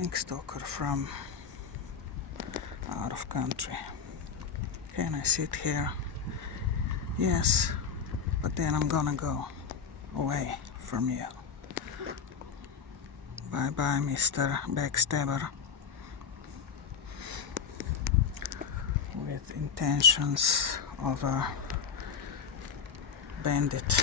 bank stalker from out of country. Can I sit here? Yes, but then I'm gonna go away from you. Bye bye, Mr. Backstabber. With intentions of a bandit.